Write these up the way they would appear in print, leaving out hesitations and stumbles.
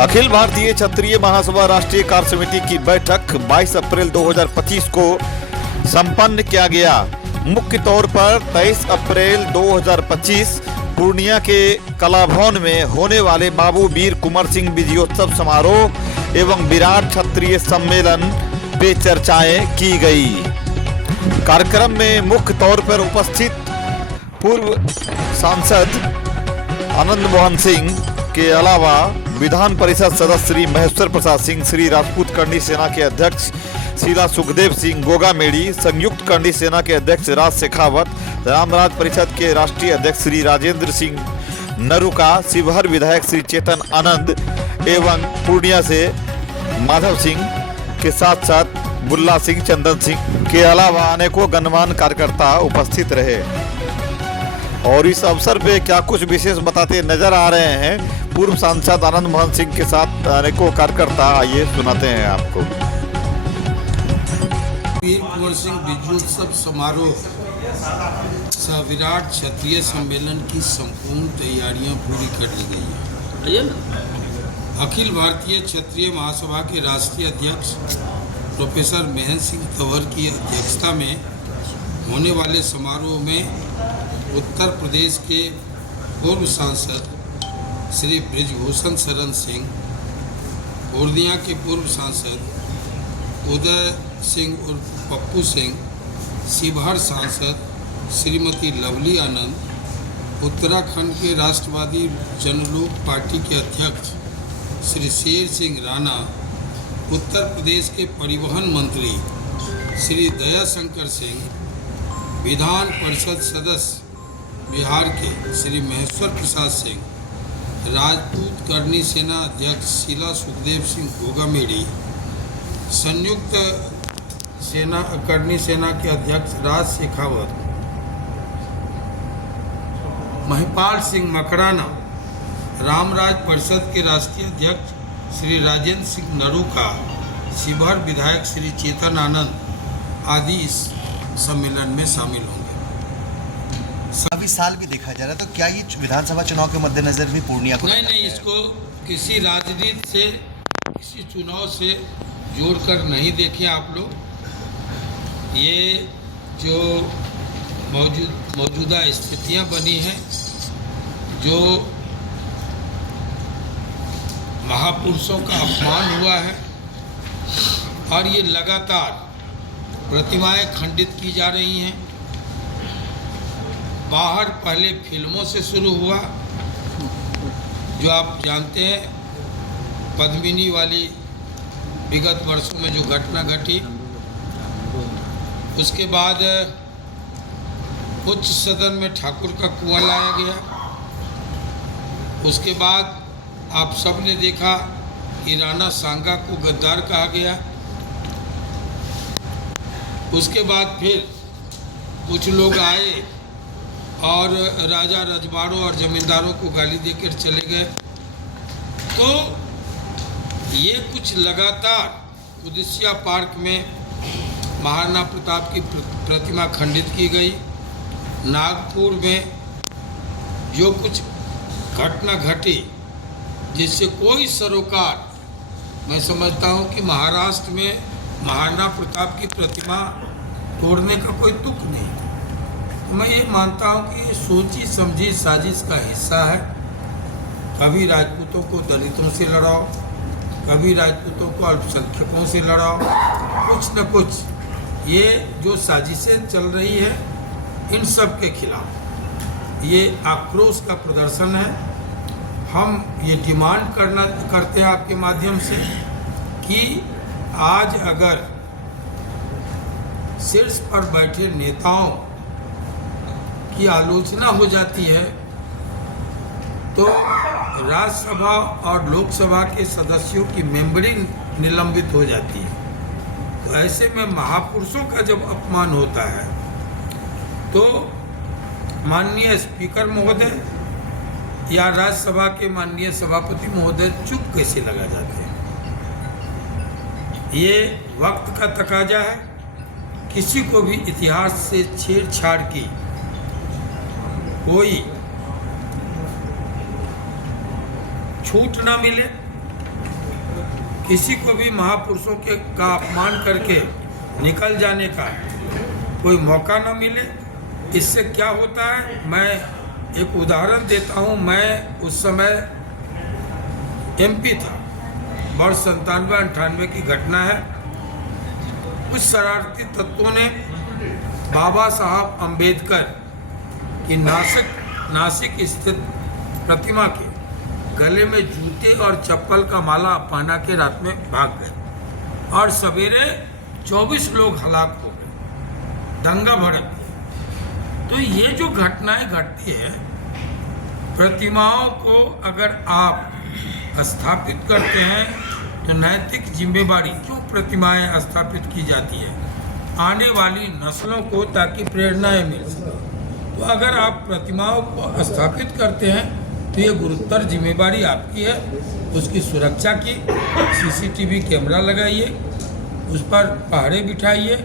अखिल भारतीय क्षत्रिय महासभा राष्ट्रीय कार्य समिति की बैठक 22 अप्रैल 2025 को संपन्न किया गया। मुख्य तौर पर 23 अप्रैल 2025 पूर्णिया के कला भवन में होने वाले बाबू वीर कुंवर सिंह विजयोत्सव समारोह एवं विराट क्षत्रिय सम्मेलन पे चर्चाएं की गई। कार्यक्रम में मुख्य तौर पर उपस्थित पूर्व सांसद आनंद मोहन सिंह के अलावा विधान परिषद सदस्य श्री महेश्वर प्रसाद सिंह, श्री राजपूत करनी सेना के अध्यक्ष शीला सुखदेव सिंह गोगामेड़ी, संयुक्त करनी सेना के अध्यक्ष राज शेखावत, रामराज परिषद के राष्ट्रीय अध्यक्ष श्री राजेंद्र सिंह नरुका, शिवहर विधायक श्री चेतन आनंद एवं पूर्णिया से माधव सिंह के साथ साथ बुल्ला सिंह, चंदन सिंह के अलावा अनेकों गणमान्य कार्यकर्ता उपस्थित रहे। और इस अवसर पे क्या कुछ विशेष बताते नजर आ रहे हैं पूर्व सांसद आनंद मोहन सिंह के साथ अनेकों कार्यकर्ता, आइए सुनाते हैं आपको। वीर कुंवर सिंह विजयोत्सव समारोह सह विराट क्षत्रिय सम्मेलन की संपूर्ण तैयारियां पूरी कर ली गई हैं। अखिल भारतीय क्षत्रिय महासभा के राष्ट्रीय अध्यक्ष प्रोफेसर महेंद्र सिंह तंवर की अध्यक्षता में होने वाले समारोह में उत्तर प्रदेश के पूर्व सांसद श्री बृजभूषण शरण सिंह, पूर्णिया के पूर्व सांसद उदय सिंह उर्फ पप्पू सिंह, शिवहर सांसद श्रीमती लवली आनंद, उत्तराखंड के राष्ट्रवादी जनलोक पार्टी के अध्यक्ष श्री शेर सिंह राणा, उत्तर प्रदेश के परिवहन मंत्री श्री दयाशंकर सिंह, विधान परिषद सदस्य बिहार के श्री महेश्वर प्रसाद सिंह, राजपूत करनी सेना अध्यक्ष शीला सुखदेव सिंह गोगामेड़ी, संयुक्त करनी सेना के अध्यक्ष राज शेखावत, महिपाल सिंह मकराना, रामराज परिषद के राष्ट्रीय अध्यक्ष श्री राजेंद्र सिंह नरुका, शिवहर विधायक श्री चेतन आनंद आदि इस सम्मेलन में शामिल होंगे। अभी साल भी देखा जा रहा है, तो क्या ये विधानसभा चुनाव के मद्देनजर भी पूर्णिया को नहीं, इसको किसी राजनीति से, किसी चुनाव से जोड़कर नहीं देखें आप लोग। ये जो मौजूदा स्थितियां बनी हैं, जो महापुरुषों का अपमान हुआ है और ये लगातार प्रतिमाएं खंडित की जा रही हैं। बाहर पहले फिल्मों से शुरू हुआ, जो आप जानते हैं पद्मिनी वाली विगत वर्षों में जो घटना घटी, उसके बाद उच्च सदन में ठाकुर का कुआं लाया गया। उसके बाद आप सब ने देखा कि राणा सांगा को गद्दार कहा गया। उसके बाद फिर कुछ लोग आए और राजा रजवाड़ों और जमींदारों को गाली देकर चले गए। तो ये कुछ लगातार उड़ीसा पार्क में महाराणा प्रताप की प्रतिमा खंडित की गई। नागपुर में जो कुछ घटना घटी, जिससे कोई सरोकार, मैं समझता हूँ कि महाराष्ट्र में महाराणा प्रताप की प्रतिमा तोड़ने का कोई तुक नहीं। मैं ये मानता हूँ कि ये सोची समझी साजिश का हिस्सा है। कभी राजपूतों को दलितों से लड़ाओ, कभी राजपूतों को अल्पसंख्यकों से लड़ाओ, कुछ न कुछ ये जो साजिशें चल रही है, इन सब के खिलाफ ये आक्रोश का प्रदर्शन है। हम ये डिमांड करते हैं आपके माध्यम से कि आज अगर शीर्ष पर बैठे नेताओं की आलोचना हो जाती है तो राज्यसभा और लोकसभा के सदस्यों की मेंबरी निलंबित हो जाती है। तो ऐसे में महापुरुषों का जब अपमान होता है तो माननीय स्पीकर महोदय या राज्यसभा के माननीय सभापति महोदय चुप कैसे लगा जाते हैं। ये वक्त का तकाजा है। किसी को भी इतिहास से छेड़छाड़ की कोई छूट ना मिले। किसी को भी महापुरुषों के का अपमान करके निकल जाने का कोई मौका न मिले। इससे क्या होता है, मैं एक उदाहरण देता हूँ। मैं उस समय MP था, वर्ष 97-98 की घटना है। कुछ शरारती तत्वों ने बाबा साहब अंबेडकर की नासिक स्थित प्रतिमा के गले में जूते और चप्पल का माला पहना के रात में भाग गए और सवेरे 24 लोग हलाक हो गए, दंगा भड़क गया। तो ये जो घटनाएं घटती है, प्रतिमाओं को अगर आप स्थापित करते हैं तो नैतिक जिम्मेवारी क्यों प्रतिमाएं स्थापित की जाती है, आने वाली नस्लों को, ताकि प्रेरणाएं मिल सके। तो अगर आप प्रतिमाओं को स्थापित करते हैं तो ये गुरुतर जिम्मेवारी आपकी है, उसकी सुरक्षा की। CCTV कैमरा लगाइए, उस पर पहरे बिठाइए,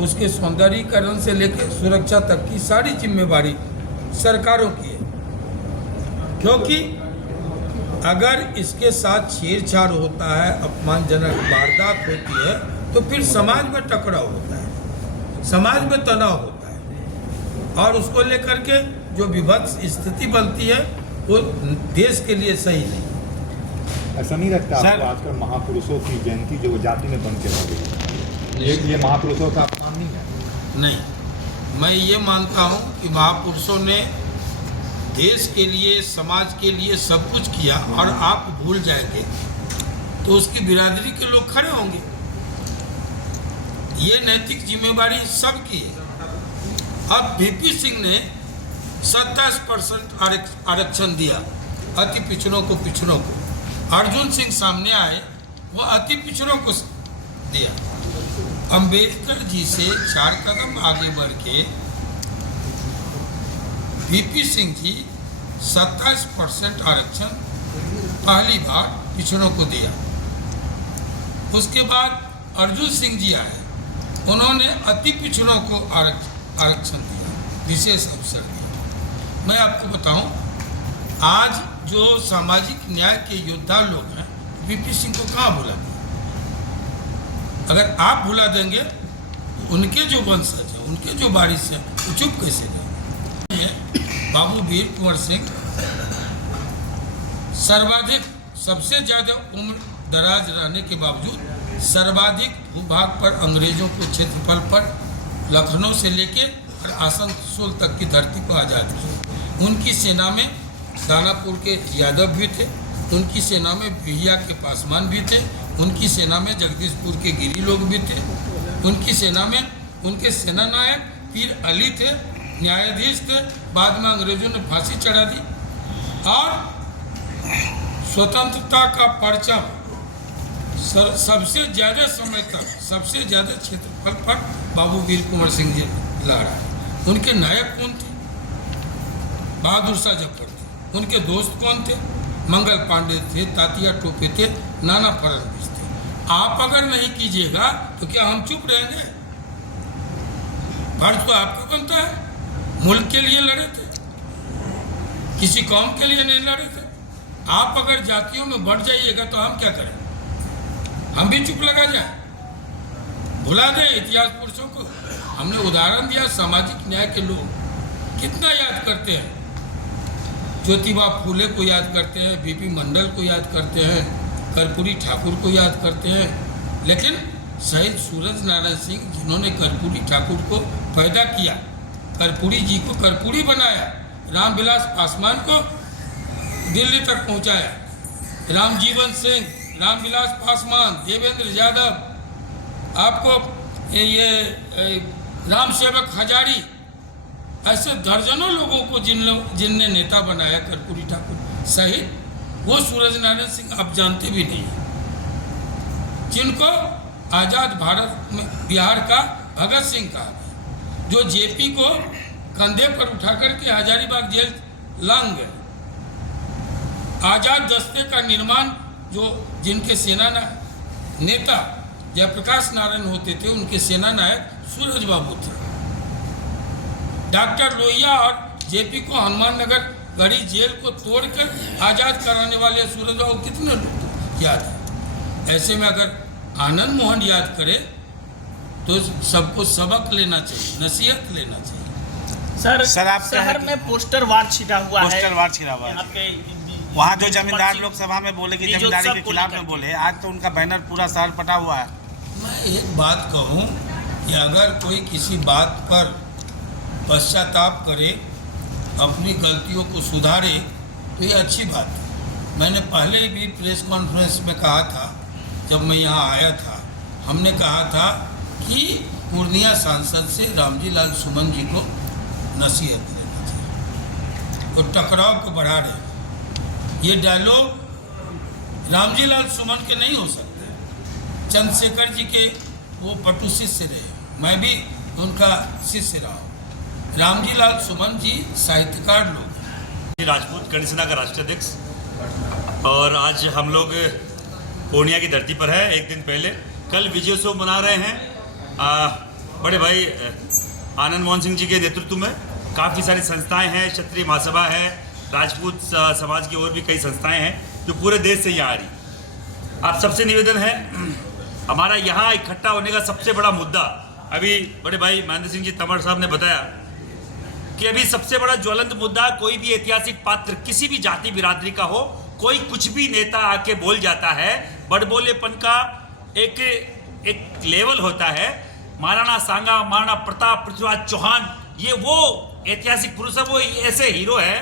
उसके सौंदर्यीकरण से लेकर सुरक्षा तक की सारी जिम्मेवारी सरकारों की है। क्योंकि अगर इसके साथ छेड़छाड़ होता है, अपमानजनक वारदात होती है, तो फिर समाज में टकराव होता है, समाज में तनाव होता है और उसको लेकर के जो विभत्स स्थिति बनती है वो देश के लिए सही नहीं। ऐसा नहीं लगता आपको आजकल महापुरुषों की जयंती जो जाति में बन के रह गई, ये महापुरुषों का अपमान नहीं है? नहीं, मैं ये मानता हूँ कि महापुरुषों ने देश के लिए, समाज के लिए सब कुछ किया और आप भूल जाएंगे तो उसकी बिरादरी के लोग खड़े होंगे। ये नैतिक जिम्मेवारी सबकी है। अब VP सिंह ने 27% आरक्षण दिया अति पिछड़ों को, पिछड़ों को। अर्जुन सिंह सामने आए, वो अति पिछड़ों को दिया। अंबेडकर जी से 4 कदम आगे बढ़ के VP सिंह जी 27% आरक्षण पहली बार पिछड़ों को दिया। उसके बाद अर्जुन सिंह जी आए, उन्होंने अति पिछड़ों को आरक्षण दिया, विशेष अवसर दिया। मैं आपको बताऊं, आज जो सामाजिक न्याय के योद्धा लोग हैं, VP सिंह को कहाँ भुला दें? अगर आप भुला देंगे तो उनके जो वंशज हैं, उनके जो वारिस हैं, वो चुप कैसे रहें? बाबू वीर कुंवर सिंह सर्वाधिक, सबसे ज़्यादा उम्र दराज रहने के बावजूद सर्वाधिक भूभाग पर अंग्रेजों को क्षेत्रफल पर लखनऊ से लेके और आसनसोल तक की धरती को आज़ाद किया। उनकी सेना में दानापुर के यादव भी थे, उनकी सेना में बिहिया के पासवान भी थे, उनकी सेना में जगदीशपुर के गिरी लोग भी थे, उनकी सेना में उनके सेना नायक पीर अली थे, न्यायाधीश थे। बाद में अंग्रेजों ने फांसी चढ़ा दी और स्वतंत्रता का परचम सबसे ज़्यादा समय तक, सबसे ज़्यादा क्षेत्रफल पर बाबू वीर कुंवर सिंह जी लहरा। उनके नायक कौन थे? बहादुर शाह जफर थे। उनके दोस्त कौन थे? मंगल पांडे थे, तातिया टोपे थे, नाना फडणवीस थे। आप अगर नहीं कीजिएगा तो क्या हम चुप रहेंगे? फर्ज तो आपका बनता है। मुल्क के लिए लड़े थे, किसी कौम के लिए नहीं लड़े थे। आप अगर जातियों में बढ़ जाइएगा तो हम क्या करें? हम भी चुप लगा जाए, भुला दें इतिहास पुरुषों को? हमने उदाहरण दिया, सामाजिक न्याय के लोग कितना याद करते हैं। ज्योतिबा फूले को याद करते हैं, BP मंडल को याद करते हैं, कर्पूरी ठाकुर को याद करते हैं, लेकिन शहीद सूरज नारायण सिंह जिन्होंने कर्पूरी ठाकुर को पैदा किया, कर्पूरी जी को कर्पूरी बनाया, रामविलास पासवान को दिल्ली तक पहुंचाया, रामजीवन सिंह, रामविलास पासवान, देवेंद्र यादव, आपको ये राम सेवक हजारी, ऐसे दर्जनों लोगों को जिनने नेता बनाया कर्पूरी ठाकुर सहित, वो सूरज नारायण सिंह आप जानते भी नहीं, जिनको आज़ाद भारत में बिहार का भगत सिंह कहा, जो JP को कंधे पर उठा करके हजारीबाग जेल लांग गए। आज़ाद दस्ते का निर्माण जो जिनके सेना नेता जयप्रकाश नारायण होते थे, उनके सेना नायक सूरज बाबू थे। डॉक्टर लोहिया और JP को हनुमान नगर गढ़ी जेल को तोड़कर आज़ाद कराने वाले सूरज बाबू कितने लोग याद है? ऐसे में अगर आनंद मोहन याद करे तो सबको सबक लेना चाहिए, नसीहत लेना चाहिए। सर आप शहर में पोस्टर वार छिटा हुआ है, पोस्टर वार छिड़ा हुआ है। यहाँ पे वहाँ जो जमींदार लोकसभा में बोले कि जमींदारी के खिलाफ में बोले, आज तो उनका बैनर पूरा शहर पटा हुआ है। मैं एक बात कहूँ कि अगर कोई किसी बात पर पश्चाताप करे, अपनी गलतियों को सुधारे तो ये अच्छी बात है। मैंने पहले भी प्रेस कॉन्फ्रेंस में कहा था, जब मैं यहाँ आया था, हमने कहा था कि पूर्णिया सांसद से रामजी लाल सुमन जी को नसीहत देना चाहिए और टकराव को बढ़ा रहे। ये डायलॉग रामजी लाल सुमन के नहीं हो सकते, चंद्रशेखर जी के वो पटु शिष्य रहे, मैं भी उनका शिष्य रहा हूँ। रामजी लाल सुमन जी साहित्यकार लोग। राजपूत कर्ण सेना का राष्ट्रीय अध्यक्ष, और आज हम लोग पूर्णिया की धरती पर है। एक दिन पहले कल विजयोत्सव मना रहे हैं। बड़े भाई आनंद मोहन सिंह जी के नेतृत्व में काफ़ी सारी संस्थाएं हैं, क्षत्रिय महासभा है, राजपूत समाज की और भी कई संस्थाएं हैं जो पूरे देश से यहाँ आ रही। आप सबसे निवेदन है, हमारा यहाँ इकट्ठा होने का सबसे बड़ा मुद्दा, अभी बड़े भाई महेंद्र सिंह जी तंवर साहब ने बताया कि अभी सबसे बड़ा ज्वलंत मुद्दा, कोई भी ऐतिहासिक पात्र किसी भी जाति बिरादरी का हो, कोई कुछ भी नेता आके बोल जाता है, बड़बोलेपन का एक लेवल होता है। महाराणा सांगा, महाराणा प्रताप, पृथ्वीराज चौहान, ये वो ऐतिहासिक पुरुष है, वो ऐसे हीरो है।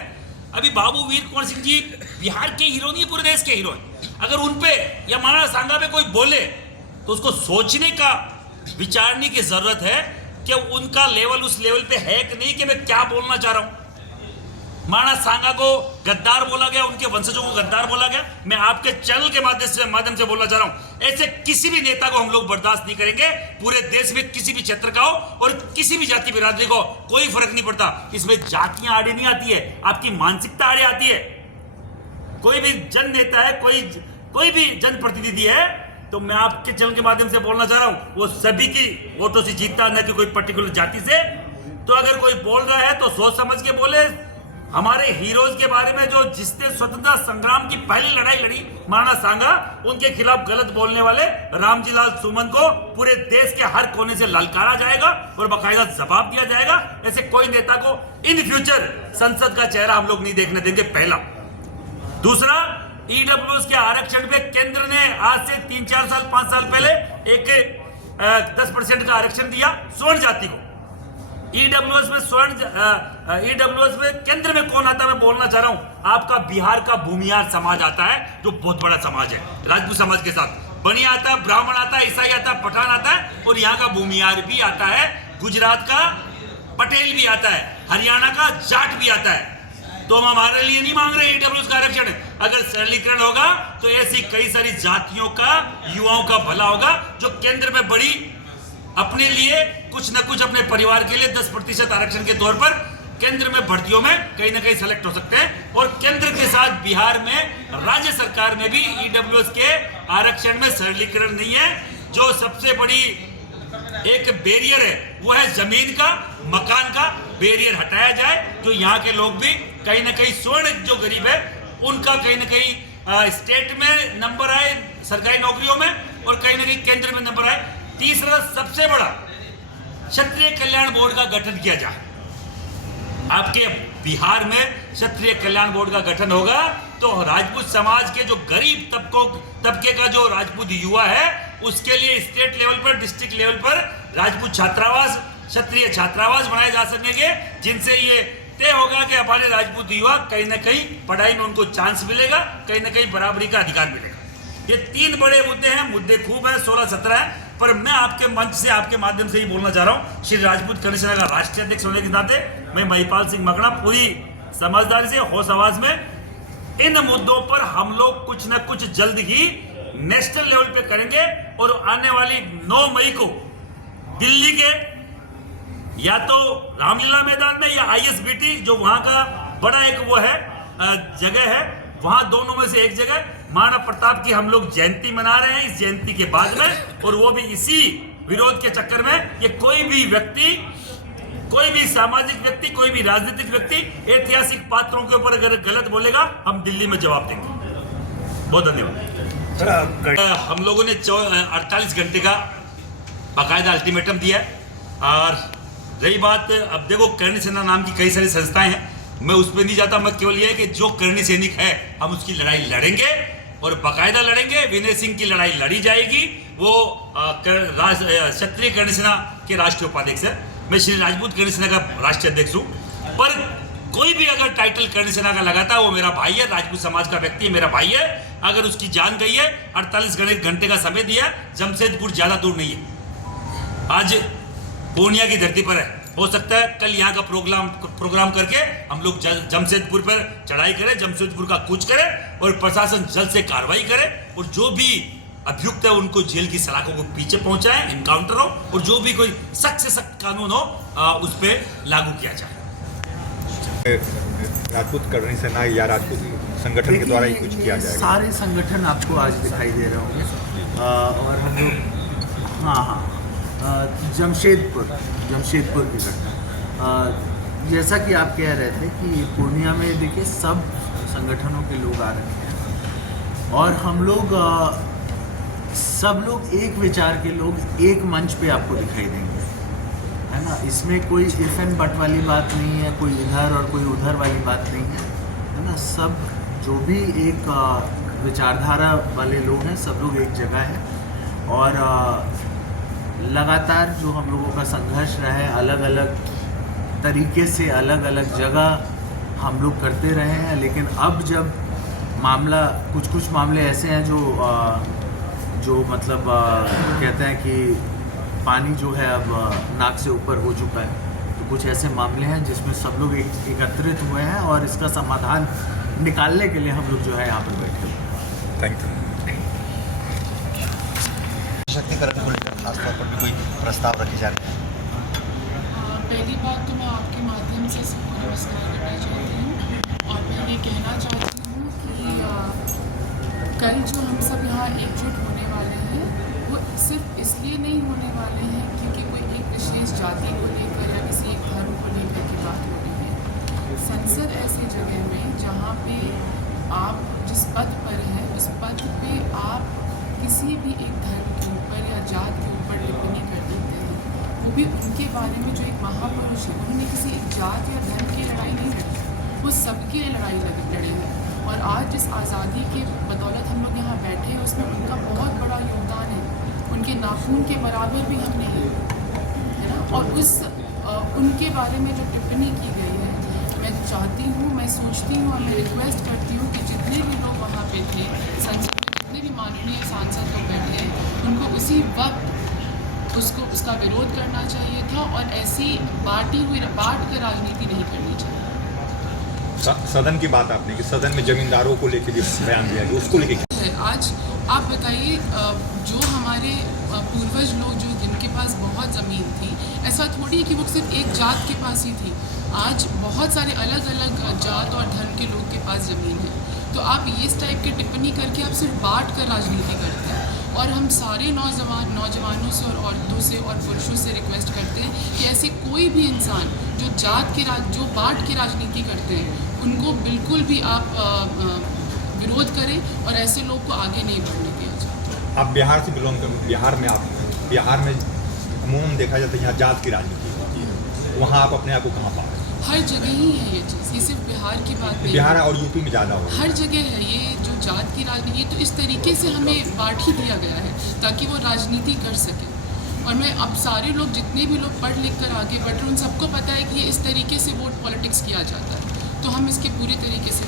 अभी बाबू वीर कुंवर सिंह जी बिहार के हीरो नहीं, पूरे देश के हीरो हैं। अगर उन पे या महाराणा सांगा पे कोई बोले तो उसको सोचने का, विचारने की जरूरत है कि उनका लेवल उस लेवल पे है कि नहीं, कि मैं क्या बोलना चाह रहा हूं। महाराणा सांगा को गद्दार बोला गया, उनके वंशजों को गद्दार बोला गया। मैं आपके चैनल के माध्यम से बोलना चाह रहा हूं, ऐसे किसी भी नेता को हम लोग बर्दाश्त नहीं करेंगे। पूरे देश में किसी भी क्षेत्र का हो और किसी भी जाति बिरादरी को, कोई फर्क नहीं पड़ता। इसमें जातियां आड़े नहीं आती है, आपकी मानसिकता आड़े आती है। कोई भी जन नेता है, कोई भी जनप्रतिनिधि है, तो मैं आपके चैनल के माध्यम से बोलना चाह रहा हूं, वो सभी की वोटों से जीतता, न कि कोई पर्टिकुलर जाति से। तो अगर कोई बोल रहा है तो सोच समझ के बोले। हमारे हीरोज के बारे में, जो जिसने स्वतंत्रता संग्राम की पहली लड़ाई लड़ी, महाराणा सांगा, उनके खिलाफ गलत बोलने वाले रामजी लाल सुमन को पूरे देश के हर कोने से ललकारा जाएगा और बाकायदा जवाब दिया जाएगा। ऐसे कोई नेता को इन फ्यूचर संसद का चेहरा हम लोग नहीं देखने देंगे, पहला। दूसरा, ईडब्ल्यूएस के आरक्षण पे केंद्र ने आज से 3-4 साल 5 साल पहले एक 10% का आरक्षण दिया स्वर्ण जाति को। ईडब्ल्यूएस में केंद्र में कौन आता है, मैं बोलना चाह रहा हूं, आपका बिहार का भूमिहार समाज आता है, जो बहुत बड़ा समाज है राजपूत समाज के साथ। बनिया आता है, ब्राह्मण आता है, ईसाई आता है, पठान आता है, और यहाँ का भूमिहार भी आता है, गुजरात का पटेल भी आता है, हरियाणा का जाट भी आता है। तो हम हमारे लिए नहीं मांग रहे ईडब्ल्यूएस का आरक्षण। अगर सरलीकरण होगा तो ऐसी कई सारी जातियों का, युवाओं का भला होगा, जो केंद्र में बड़ी, अपने लिए कुछ न कुछ, अपने परिवार के लिए 10% आरक्षण के तौर पर केंद्र में भर्तियों में कहीं ना कहीं सेलेक्ट हो सकते हैं। और केंद्र के साथ बिहार में राज्य सरकार में भी ईडब्ल्यूएस के आरक्षण में सरलीकरण नहीं है। जो सबसे बड़ी एक बैरियर है वो है जमीन का, मकान का बैरियर हटाया जाए, जो यहाँ के लोग भी कहीं ना कहीं स्वर्ण जो गरीब है उनका कहीं ना कहीं स्टेट में नंबर आए सरकारी नौकरियों में, और कहीं ना कहीं केंद्र में नंबर आए। तीसरा, सबसे बड़ा, क्षत्रिय कल्याण बोर्ड का गठन किया जाए। आपके बिहार में क्षत्रिय कल्याण बोर्ड का गठन होगा तो राजपूत समाज के जो गरीब तबके का जो राजपूत युवा है, उसके लिए स्टेट लेवल पर, डिस्ट्रिक्ट लेवल पर राजपूत छात्रावास, क्षत्रिय छात्रावास बनाए जा सकेंगे, जिनसे ये तय होगा कि हमारे राजपूत युवा कहीं ना कहीं पढ़ाई में उनको चांस मिलेगा, कहीं ना कहीं बराबरी का अधिकार मिलेगा। ये 3 बड़े मुद्दे हैं, मुद्दे खूब है, 16-17 है, पर मैं आपके मंच से, आपके माध्यम से ही बोलना चाह रहा हूँ। श्री राजपूत कर्ण सेना का राष्ट्रीय अध्यक्ष होने के नाते मैं महिपाल सिंह मकड़ा पूरी समझदारी से, होश आवाज में इन मुद्दों पर हम लोग कुछ न कुछ जल्द ही नेशनल लेवल पे करेंगे। और आने वाली 9 मई को दिल्ली के या तो रामलीला मैदान में या ISBT, जो वहां का बड़ा एक वो है जगह है, वहां दोनों में से एक जगह महाराणा प्रताप की हम लोग जयंती मना रहे हैं, इस जयंती के बाद में, और वो भी इसी विरोध के चक्कर में। ये कोई भी व्यक्ति, कोई भी सामाजिक व्यक्ति, कोई भी राजनीतिक व्यक्ति ऐतिहासिक पात्रों के ऊपर अगर गलत बोलेगा, हम दिल्ली में जवाब देंगे। बहुत धन्यवाद। हम लोगों ने 48 घंटे का बाकायदा अल्टीमेटम दिया है। और रही बात, अब देखो करणी सेना नाम की कई सारी संस्थाएं हैं, मैं उस पर नहीं जाता। मैं केवल ये है कि जो करणी सैनिक है हम उसकी लड़ाई लड़ेंगे और बाकायदा लड़ेंगे। विनय सिंह की लड़ाई लड़ी जाएगी, वो क्षत्रिय करणी सेना के राष्ट्रीय उपाध्यक्ष है, मैं श्री राजपूत करणी सेना का राष्ट्रीय अध्यक्ष हूँ। पर कोई भी अगर टाइटल करणी सेना का लगाता है वो मेरा भाई है, राजपूत समाज का व्यक्ति है, मेरा भाई है। अगर उसकी जान गई है, 48 घंटे का समय दिया, जमशेदपुर ज्यादा दूर नहीं है, आज पूर्णिया की धरती पर है। हो सकता है कल यहाँ का प्रोग्राम करके हम लोग जमशेदपुर पर चढ़ाई करें, जमशेदपुर का कूच करें और प्रशासन जल्द से कार्रवाई करे और जो भी अभियुक्त है उनको जेल की सलाखों को पीछे पहुंचाएं, इनकाउंटर हो और जो भी कोई सख्त से सख्त कानून हो उस पर लागू किया जाए। राजपूत करणी सेना या राजपूत संगठन के द्वारा ही कुछ किया जाएगा? सारे संगठन आपको आज दिखाई दे रहे होंगे और हम लोग जमशेदपुर की घटना, जैसा कि आप कह रहे थे कि पूर्णिया में देखिए सब संगठनों के लोग आ रहे हैं और हम लोग सब लोग एक विचार के लोग एक मंच पे आपको दिखाई देंगे, है ना। इसमें कोई इफ एंड बट वाली बात नहीं है, कोई इधर और कोई उधर वाली बात नहीं है ना। सब जो भी एक विचारधारा वाले लोग हैं सब लोग एक जगह हैं और लगातार जो हम लोगों का संघर्ष रहा है अलग अलग तरीके से अलग अलग जगह हम लोग करते रहे हैं। लेकिन अब जब मामला कुछ मामले ऐसे हैं जो मतलब कहते हैं कि पानी जो है अब नाक से ऊपर हो चुका है, तो कुछ ऐसे मामले हैं जिसमें सब लोग एकत्रित हुए हैं और इसका समाधान निकालने के लिए हम लोग जो है यहाँ पर बैठे हुए हैं। Thank you. सशक्तिकरण को लेकर खासतौर पर भी कोई प्रस्ताव रखे जा रहे हैं? पहली बात तो मैं आपके माध्यम से सबको नमस्कार करना चाहती हूँ और मैं ये कहना चाहती हूँ कि कल जो हम सब यहाँ एकजुट होने वाले हैं वो सिर्फ इसलिए नहीं होने वाले हैं क्योंकि कोई एक विशेष जाति को लेकर या किसी एक धर्म को लेकर की बात हो रही है। संसद ऐसी जगह में जहाँ पे आप जिस पद पर हैं उस पद पे आप किसी भी एक धर्म के ऊपर या जात के ऊपर टिप्पणी कर देते हैं, वो भी उनके बारे में जो एक महापुरुष है। उन्होंने किसी एक जात या धर्म की लड़ाई नहीं लड़ी, वो सबके लिए लड़ाई लड़े हैं। और आज जिस आज़ादी के बदौलत हम लोग यहाँ बैठे हैं उसमें उनका बहुत बड़ा योगदान है, उनके नाखून के बराबर भी हम नहीं है ना। और उनके बारे में जो टिप्पणी की गई है, मैं चाहती हूँ, मैं सोचती हूँ और मैं रिक्वेस्ट करती हूँ कि जितने भी लोग वहाँ पे थे, संसद में जितने भी माननीय सांसद लोग बैठे हैं, उनको उसी वक्त उसका विरोध करना चाहिए था और ऐसी बांट कर राजनीति नहीं करनी चाहिए। सदन की बात आपने कि सदन में जमींदारों को लेकर जो बयान दिया गया उसको लेकर आज आप बताइए, जो हमारे पूर्वज लोग जो जिनके पास बहुत ज़मीन थी, ऐसा थोड़ी कि वो सिर्फ एक जात के पास ही थी। आज बहुत सारे अलग अलग जात और धर्म के लोग के पास ज़मीन है, तो आप इस टाइप की टिप्पणी करके आप सिर्फ बांट कर राजनीति करते हैं। और हम सारे नौजवानों से और औरतों से और पुरुषों से रिक्वेस्ट करते हैं कि ऐसे कोई भी इंसान जो बांट की राजनीति करते हैं उनको बिल्कुल भी आप विरोध करें और ऐसे लोग को आगे नहीं बढ़ने दिया जाए। आप बिहार से बिलोंग कर, बिहार में अमूमन देखा जाता है यहाँ जात की राजनीति होती है, वहाँ आप अपने आप को कहाँ पा रहे हैं? हर जगह ही है ये चीज़, ये सिर्फ बिहार की बात नहीं, बिहार और यूपी में ज़्यादा हो, हर जगह है ये जो जात की राजनीति। तो इस तरीके से हमें बांट ही दिया गया है ताकि वो राजनीति कर सके। और मैं अब सारे लोग जितने भी लोग पढ़ लिख कर आगे बढ़ रहे हैं उन सबको पता है कि ये इस तरीके से वोट पॉलिटिक्स किया जाता है, तो हम इसके पूरे तरीके से